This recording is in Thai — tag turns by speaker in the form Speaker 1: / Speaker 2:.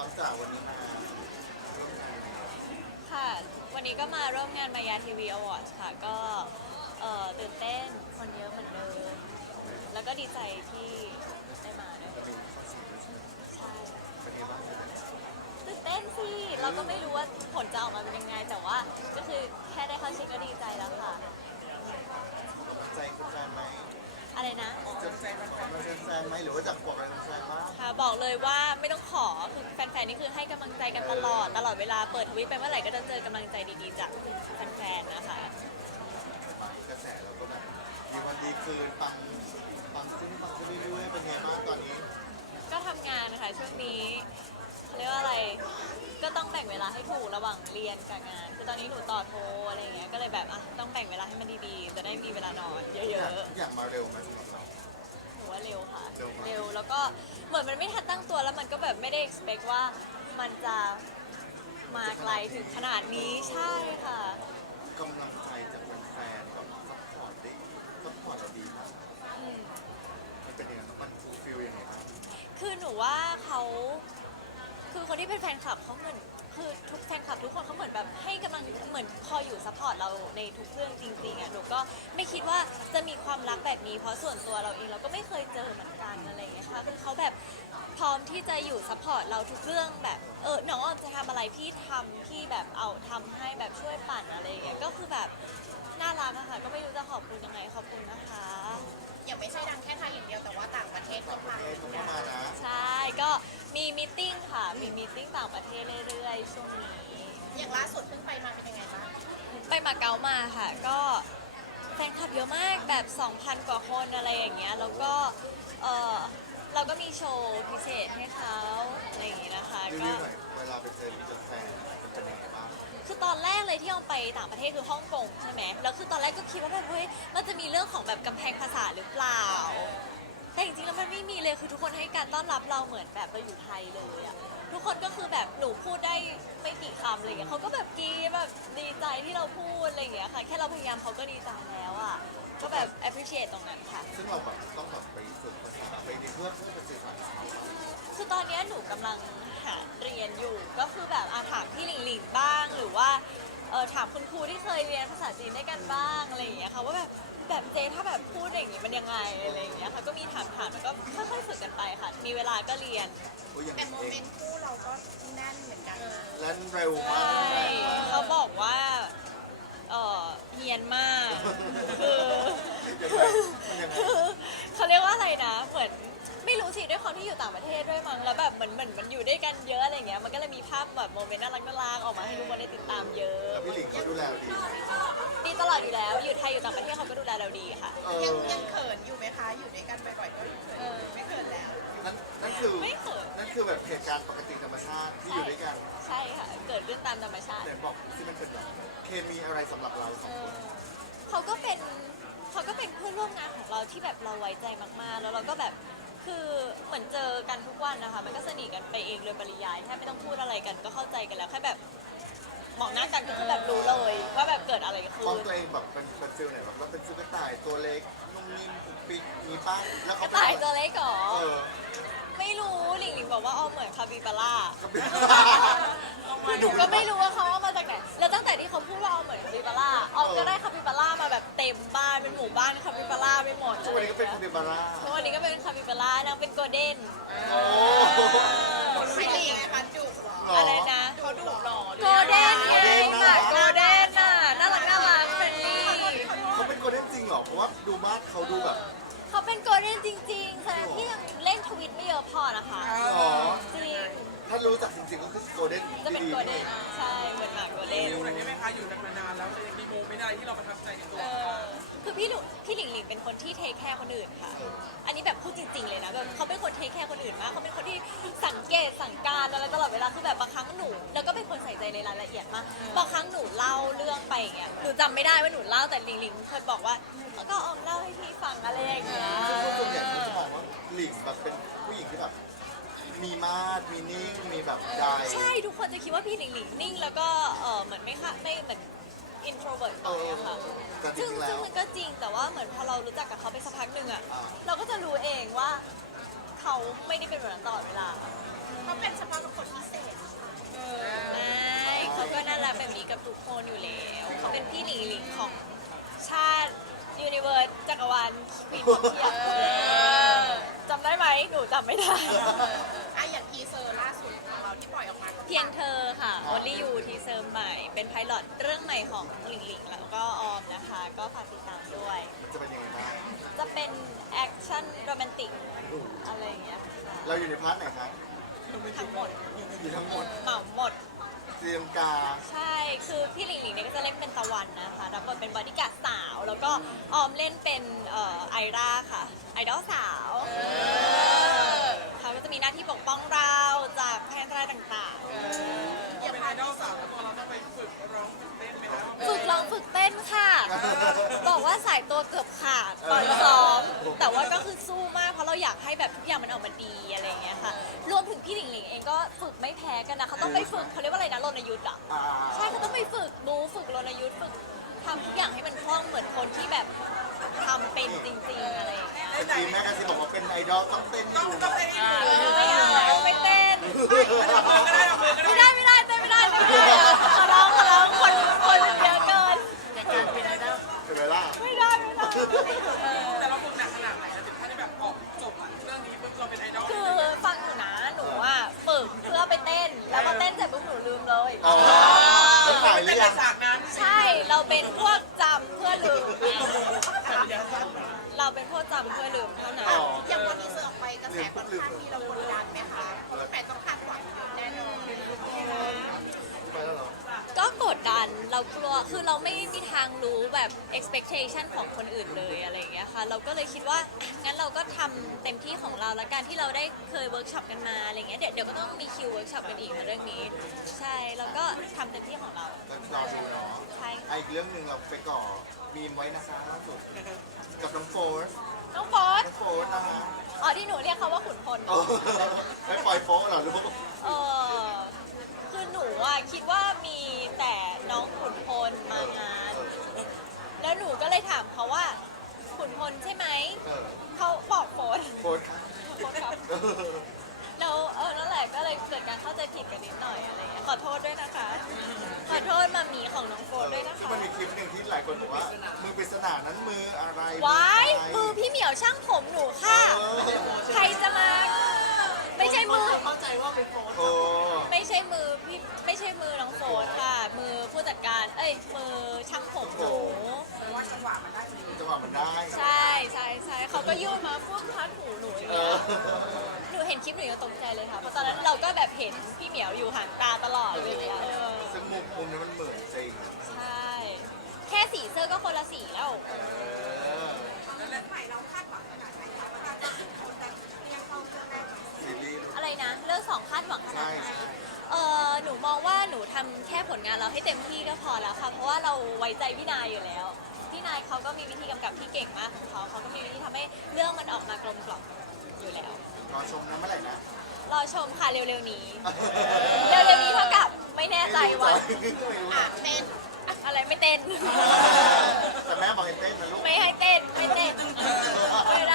Speaker 1: อนจากวันนี้มาร่วมงาน
Speaker 2: ค่ะวันนี้ก็มาร่วมงานมายาทีวีอวอร์ดค่ะก็ตื่นเต้นคนเยอะเหมือนเดิมแล้วก็ดีใจที่ได้มาด้วย
Speaker 1: จะมีคอนเสิร์ตด้วยใช่ไหม
Speaker 2: ใช่
Speaker 1: เป็นไงบ้างเป็นไง
Speaker 2: ตื่นเต้นสิเราก็ไม่รู้ว่าผลจะออกมาเป็นยังไงแต่ว่าก็คือแค่ได้เข้าชิงก็ดีใจแล้วค่ะ
Speaker 1: กำลังใจคุณแฟนไหม
Speaker 2: อะไรนะ
Speaker 1: จะกำลังใจแฟนไหมหรือว่าจากบอกอะไรคุณแฟนบ้าง
Speaker 2: ค่ะบอกเลยว่าไม่ต้องขอคือแฟนๆนี่คือให้กำลังใจกันตลอดเวลาเปิดทวิตไปเมื่อไหร่ก็จะเจอกำลังใจดีๆจากแฟนๆนะคะ
Speaker 1: กระแสเราก็แบบมีวันดีคืนปังปังขึ้นเรื่อยๆเป็นไงบ้างตอนนี้
Speaker 2: ก็ทำงานนะคะช่วงนี้เขาเรียกว่าอะไรก็ต้องแบ่งเวลาให้ถูกระหว่างเรียนกับงานคือตอนนี้หนูต่อโทอะไรอย่างเงี้ยก็เลยแบบอ่ะต้องแบ่งเวลาให้มันดีๆจะได้มีเวลานอนเยอะ
Speaker 1: ทุกอย่างมาเร็วไหมสำหรับเรา
Speaker 2: ๆหนูว่าเร็วค่ะ
Speaker 1: เร็วมาก
Speaker 2: เร็วแล้วก็เหมือนมันไม่ทันตั้งตัวแล้วมันก็แบบไม่ได้ expect ว่ามันจะมาไกลถึงขนาดนี้ใช่ค่ะ
Speaker 1: กำลังใจจากแฟนๆกับซัพพอร์ตเราดีมาก
Speaker 2: อืม
Speaker 1: มันเป็นยังไงมันฟีลยังไงบ้าง
Speaker 2: คือหนูว่าเขาคือคนที่เป็นแฟนคลับเขาเหมือนคือทุกแฟนคลับทุกคนเขาเหมือนแบบให้กำลังเหมือนคอยอยู่ซัพพอร์ตเราในทุกเรื่องจริงๆอ่ะหนูก็ไม่คิดว่าจะมีความรักแบบนี้เพราะส่วนตัวเราเองเราก็ไม่เคยเจอเหมือนกันอะไรอย่างเงี้ยค่ะคือเขาแบบพร้อมที่จะอยู่ซัพพอร์ตเราทุกเรื่องแบบน้องออมจะทำอะไรพี่ทำพี่แบบเอาทำให้แบบช่วยปั่นอะไรอย่างเงี้ยก็คือแบบน่ารักอะค่ะก็ไม่รู้จะขอบคุณยังไงขอบคุณนะคะ
Speaker 3: อย่างไม่ใช่ดังแค่ไทยอย่างเดียวแต่ว่าต่างประเทศก็ปัง
Speaker 1: เอ๊ะต้องเข้ามานะ
Speaker 2: ใช่ก็มีมีตติ้งค่ะมีมีตติ้งต่างประเทศเรื่อยๆช่วงนี้
Speaker 3: อย่างล่าสุดเพิ่งไปมาเป็นยังไงบ้าง
Speaker 2: ไปมาเก๊ามาค่ะก็แฟนคลับเยอะมากแบบ 2,000 กว่าคนอะไรอย่างเงี้ยแล้วก็เออเราก็มีโชว์พิเศษให้เขาอะไรอย่างเงี้ยนะคะ
Speaker 1: รี
Speaker 2: ก็
Speaker 1: วิวหน่อยเวลาไปเจอมีแฟนมันเป็นยังไงบ้าง
Speaker 2: คือตอนแรกเลยที่เราไปต่างประเทศคือฮ่องกงใช่ไหมแล้วคือตอนแรกก็คิดว่าแบบเฮ้ยมันจะมีเรื่องของแบบกำแพงภาษาหรือเปล่า แต่จริงๆแล้วมันไม่มีเลยคือทุกคนให้การต้อนรับเราเหมือนแบบเราอยู่ไทยเลยอะทุกคนก็คือแบบหนูพูดได้ไม่กี่คำอะไรเงี้ยเขาก็แบบกรี๊ดแบบดีใจที่เราพูดอะไรอย่างเงี้ยค่ะแค่เราพยายามเขาก็ดีใจแล้วอะก็แบบ appreciate ตรงนั้นค่ะ
Speaker 1: ซึ่งเราแบบต้องแบบไปฝึกภาษาไปเรียนเพื่อไปสื่อสารกับเขาอะ
Speaker 2: คือตอนเนี้ยหนูกำลังหาเรียนอยู่ก็คือแบบถามพี่หลิงหลิงบ้างหรือว่าถามคุณครูที่เคยเรียนภาษาจีนด้วยกันบ้างอะไรอย่างเงี้ยค่ะว่าแบบเจถ้าแบบพูดอย่างงี้มันยังไงอะไรอย่างเงี้ยค่ะก็มีถามแล้วก็ค่อยๆฝึกกันไปค่ะมีเวลาก็เรียน
Speaker 1: โอ้ยอย่าง
Speaker 3: แต่โม
Speaker 1: เอ
Speaker 3: เม
Speaker 1: ง
Speaker 3: นต์คู่เราก็แน่นเหมือนกันนะ
Speaker 1: เล่นเร็ว
Speaker 2: ใช
Speaker 1: มาก่
Speaker 2: เขาบอกว่าเฮียนมากคือ
Speaker 1: มันยังไง
Speaker 2: เขาเรียกว่าอะไรนะเหมือนไม่รู้สิด้วยความที่อยู่ต่างประเทศด้วยมั้งแล้วแบบเหมือนมันอยู่ด้วยกันเยอะอะไรเงี้ยมันก็เลยมีภาพแบบโมเมนต์น่ารักออกมาให้ทุกคนได้ติดตามเยอะ
Speaker 1: แล้วพี่หลิงเขาดูแลเราดี
Speaker 2: ดีตลอดอยู่แล้วอยู่ไทยอยู่ต่างประเทศเขาก็ดูแลเราดีค่ะ
Speaker 3: ยังเขินอยู่ไหมคะ อยู่ด้วยกันบ่อยๆก็เขินไม่เขินแล้ว
Speaker 1: นั่นคือ
Speaker 2: ไม่เขิน
Speaker 1: นั่นคือแบบเหตุการณ์ปกติธรรมชาติที่อยู่ด้วยกัน
Speaker 2: ใช่ค่ะเกิดขึ้นตามธรรมชาติ
Speaker 1: แต่บอกที่มันเป็นแบบเคมีอะไรสำหรับเราสองคน
Speaker 2: เขาก็เป็นเพื่อนร่วมงานของเราที่แบบเราไว้ใจมากๆ แล้วเราก็แบบคือเหมือนเจอกันทุกวันนะคะมันก็สนิทกันไปเองโดยปริยายแทบไม่ต้องพูดอะไรกันก็เข้าใจกันแล้วแค่แบบมองหน้ากันก็คือแบบรู้เลยว่าแบบเกิดอะไรขึ้น
Speaker 1: มองตัวเองแบบเป็นฟิลไหนแบบว่าเป็นฟิลกระต่ายตัวเล็กนุ่มนิ่มปุกปิกมีป้าแล้ว
Speaker 2: ก
Speaker 1: เขา
Speaker 2: ระ
Speaker 1: เป็น
Speaker 2: ต่าย
Speaker 1: อะไร
Speaker 2: ตัวเล็กเหรอ
Speaker 1: เออ
Speaker 2: ไม่รู้หลิงหลิงบอกว่าเอาเหมือนคาปิบาร่า
Speaker 1: เขาเป็น
Speaker 2: คือหนูก็ไม่รู้ว่าเขาเอามาจากไหนแล้วตั้งแต่ที่เขาพูดว่าเอาเหมือนคาปิบาร่าออมก็ได้คาปิบาร่ามาแบบเต็มบ้านเป็นหมู่บ้านคาปิบาร่าไปหมด
Speaker 1: ทุกวันนี้ก็เป็นคาปิบาร่า
Speaker 2: ทุกวันนี้ก็เป็นคาปิบาร่านางเป็นโกลเด้น
Speaker 1: โอ้
Speaker 3: ไม่ดีไงคะจุกเหรอ
Speaker 1: หรอ
Speaker 2: อะไรนะ
Speaker 3: เขาดุหรอ
Speaker 2: โกลเด้นไง
Speaker 1: น่ารัก
Speaker 2: โกลเด้นน่ะน่ารักเฟรนลี่
Speaker 1: เขาเป็นโกลเด้นจริงเหรอเพราะว่าดูมาดเขาดูแบบ
Speaker 2: เขาเป็นโกลเด้นจริงๆแสดงที่ยังเล่นทวิตไม่เยอะพอนะคะ
Speaker 1: หรอ
Speaker 2: จริง
Speaker 1: ถ้ารู้จักจริงๆก็คือโกลเด้น
Speaker 2: จะเป็น
Speaker 1: ดี
Speaker 2: โกลเด้นใช่เหมือนหมาโกลเด้น
Speaker 4: ดูหน่อยได้ไหมคะอยู่กันมานานแล้วแต่ยังมีโมไม่ได้ที่เราประทับใจในตัว
Speaker 2: คือพี่หลิงหลิงเป็นคนที่เทคแคร์คนอื่นค่ะ อันนี้แบบพูดจริงๆเลยนะแบบเขาเป็นคนเทคแคร์คนอื่นมากเขาเป็นคนที่สังเกตสั่งการอะไรตลอดเวลาคือแบบบางครั้งหนูแล้วก็เป็นคนใส่ใจในรายละเอียดมากบางครั้งหนูเล่าเรื่องไปอย่างเงี้ยหนูจำไม่ได้ว่าหนูเล่าแต่หลิงหลิงเคยบอกว่าก็ออมเล่าให้พี่ฟังอะไรอย่างเงี้ย
Speaker 1: ซึ่งคนส่วนใหญ่เขาจะมองว่าหลิงแบบเป็นผู้หญิงที่แบบมีมาดมีนิ่งมีแบบใจ
Speaker 2: ใช่ทุกคนจะคิดว่าพี่หลิงหลิงนิ่งแล้วก็เหมือนไม่เหมือน introvert ไปอะค่ะ
Speaker 1: แต่จ
Speaker 2: ซึ่ง
Speaker 1: ริงๆแล้ว
Speaker 2: มันก็จริงแต่ว่าเหมือนพอเรารู้จักกับเขาไปสักพักหนึ่งอะ
Speaker 1: อ่า
Speaker 2: เราก็จะรู้เองว่าเขาไม่ได้เป็นแบบนั้นตลอดเวลา
Speaker 3: เขาเป็นเฉพาะกับคนพิเศษ
Speaker 2: กับทุกคนอยู่แล้วเขาเป็นพี่หลิงหลิงของชาติยูนิเวิร์สจักรวาลควีนของเทียจำได้ไหมหนูจำไม่ได้
Speaker 3: อย่างทีเซอร์ล่าสุดของเราที่ปล่อยออกมาก็
Speaker 2: เพียงเธอค่ะ Only You ทีเซอร์ใหม่ เป็นไพลอตเรื่องใหม่ของหลิงหลิงแล้วก็ออมนะคะ ก็ฝากติดตามด้วย
Speaker 1: จะเป็นยังไงบ้าง
Speaker 2: จะเป็นแอคชั่นโรแมนติกอะไรอย่างเงี้ยค่ะ
Speaker 1: เราอยู่ในพาร์ทไหนครับ
Speaker 2: ทั้งหมด
Speaker 1: อยู่ทั้งหมด
Speaker 2: เหมาหมด
Speaker 1: เตรียมกา
Speaker 2: ใช่ คือพี่หลิงหลิงเนี่ยก็จะเล่นเป็นตะวันนะคะรับบทเป็นบอดี้การ์ดสาว แล้วก็ออมเล่นเป็นไอราค่ะ ไอดอลสาวเขาก็จะมีหน้าที่ปกป้องเราจากแพนตรายต่าง
Speaker 4: เป็นไอดอลสาวแล้วตัวเราต้องไปฝึกร้องฝึกเต้นไหมครับ
Speaker 2: ๆ ฝึกร้องฝึกเต้นค่ะ บอกว่าสายตัวเกือบขาดตอนซ้อม แต่ว่าก็คือสู้มากเพราะเราอยากให้แบบทุกอย่างมันออกมาดีอะไรอย่างเงี้ยค่ะ รวมถึงพี่หลิงหลิงเองก็ฝึกไม่แพ้กันนะเขาต้องไปฝึกเขาเรียกว่าอะไรนะรณยุทธ์อ่ะ ใช่เขาต้องไปฝึกบูฝึกรณยุทธ์ฝึกทำทุกอย่างให้มันคล่องเหมือนคนที่แบบทำเป็นจริงๆอะไรอย่างเงี้ย
Speaker 1: เมื่อกี้แม่กาซิบอกว่าเป็นไอดอลต้องเต้นอยู่
Speaker 4: ต้องเต้นให้ดู
Speaker 2: ไม่เอาไม่เต้น
Speaker 4: ก็ได้เอามือก็
Speaker 2: ไม่
Speaker 4: ได้
Speaker 2: ได้ไม่ได้เต้นไม่ได้เต้นไม่ได้ขอร้องคนเยอะเกิน
Speaker 1: เป็นเวลา
Speaker 2: ไม่ได้ไม่ได้
Speaker 4: แต่เราฝึกหนักขนาดไหนนะถึงขั้นที่แบบออกจบเรื่องนี้ปุ๊บเราเป็นไอดอล
Speaker 2: คือฟังหนูนะหนูอ่ะฝึกเพื่อไปเต้นแล้วพอเต้นเสร็จปุ๊บหนูลืมเลย
Speaker 1: อ๋อแล้วถ่ายห
Speaker 4: เป็
Speaker 1: รื
Speaker 4: น
Speaker 1: อ
Speaker 4: ใน
Speaker 1: ยัง
Speaker 4: ฉากนั้น
Speaker 2: ใช่เราเป็นพวกจำเพื่อลืมเราเป็นพวกจำเพื่อลืมเท่านั้น
Speaker 1: อ๋อ
Speaker 3: อย่างพอทีเซอร์ออกไปกระแสค่อนข้างมีเรากดดันไหมคะแฟนต้องคาดหวังเยอะแน่นอน
Speaker 1: ไปแล้วเหรอ
Speaker 2: ก็กดดันเรากลัวคือเราไม่มีทางรู้แบบ expectation ของคนอื่นเลยอะไรอย่างเงี้ยค่ะเราก็เลยคิดว่างั้นเราก็ทำเต็มที่ของเราและการที่เราได้เคยเวิร์กช็อปกันมาอะไรเงี้ยเดี๋ยวก็ต้องมีคิวเวิร์กช็อปกันอีกในเรื่องนี้ ใช่แล้วก็ทำเต็มที่ของเรา
Speaker 1: ก็รอดูเนาะ
Speaker 2: ใช่
Speaker 1: ไอะอีกเรื่องหนึ่งเราไปก่อมีมไว้นะคะล่าสุดกับน้องโฟร์ส
Speaker 2: น้องโฟส
Speaker 1: น้องโฟร์สนะคะ
Speaker 2: อ๋อที่หนูเรียกเขาว่าขุนพล
Speaker 1: โอ้ไม่ปล่อยโป๊ะเหรอลูก
Speaker 2: เออคือหนูอ่ะคิดว่ามีแต่น้องขุนพลมางาน แล้วหนูก็เลยถามเขาว่าขุนพลใช่ไหม
Speaker 1: เออ
Speaker 2: เขาบอกโฟส
Speaker 1: โฟร์สค่ะ
Speaker 2: โฟสครับ แล้วนั่นแหละก็เลยเกิดการเข้าใจผิดกันนิดหน่อยอะไรเงี้ยขอโทษด้วยนะคะ ขอโทษมามีของน้องโฟนด้วยนะ
Speaker 1: ซึ่ง
Speaker 2: คะ
Speaker 1: มันมีคลิปหนึ่งที่หลายคนบอกว่า มือปริศนานั้นมืออะไร
Speaker 2: วาย
Speaker 1: ะไร
Speaker 2: มือพี่เหมียวช่างผมหนูค่ะ
Speaker 1: เออ
Speaker 2: ใครจะมา ไม่ใช่มือ
Speaker 1: โอ้
Speaker 2: ไม่ใช่มือพี่ไม่ใช่มือน้องโฟนค่ะ มือผู้จัดการ เอ้ยมือช่างผมหนู
Speaker 1: จังหวะมันได้
Speaker 2: ใช่ใช่ใช่เขาก็ยื่นมาพุ่งพัดหูหนูอย่าง
Speaker 1: เอ
Speaker 2: เงี้
Speaker 1: อย
Speaker 2: หนูเห็นคลิปหนูยังตกใจเลยค่ะ เพราะตอนนั้นเราก็แบบเห็นพี่เหมียวอยู่ห่างตาตลอดเลยอะ
Speaker 1: ซึ่งมุมนี้มันเหมือนจริง
Speaker 2: ใช่ แค่สีเสื้อก็คนละสีแล้ว
Speaker 1: เออซีรีส์
Speaker 2: อะไรนะ เรื่องสองคาดหวังขนา
Speaker 1: ใช่
Speaker 2: ดไหน
Speaker 1: ใช่
Speaker 2: หนูมองว่าหนูทำแค่ผลงานเราให้เต็มที่ก็พอแล้วค่ะ เพราะว่าเราไว้ใจพี่นายอยู่แล้ว พี่นายเขาก็มีวิธีกำกับที่เก่งมากของเขาก็มีวิธีทำให้เรื่องมันออกมากลมกล่อมอยู่แล้ว
Speaker 1: รอชมนะเมื่อไหร่นะ
Speaker 2: รอชมค่ะเร็วๆนี้ เร็วๆนี้เท่ากับไม่แน่ใจวัน
Speaker 1: ไม่รู้
Speaker 3: เต้น
Speaker 2: อะไรไม่เต้น
Speaker 1: แต่แม่บอกให้เต้นนะลูก
Speaker 2: ไม่ให้เต้น ไม่เต้น ไม่ไ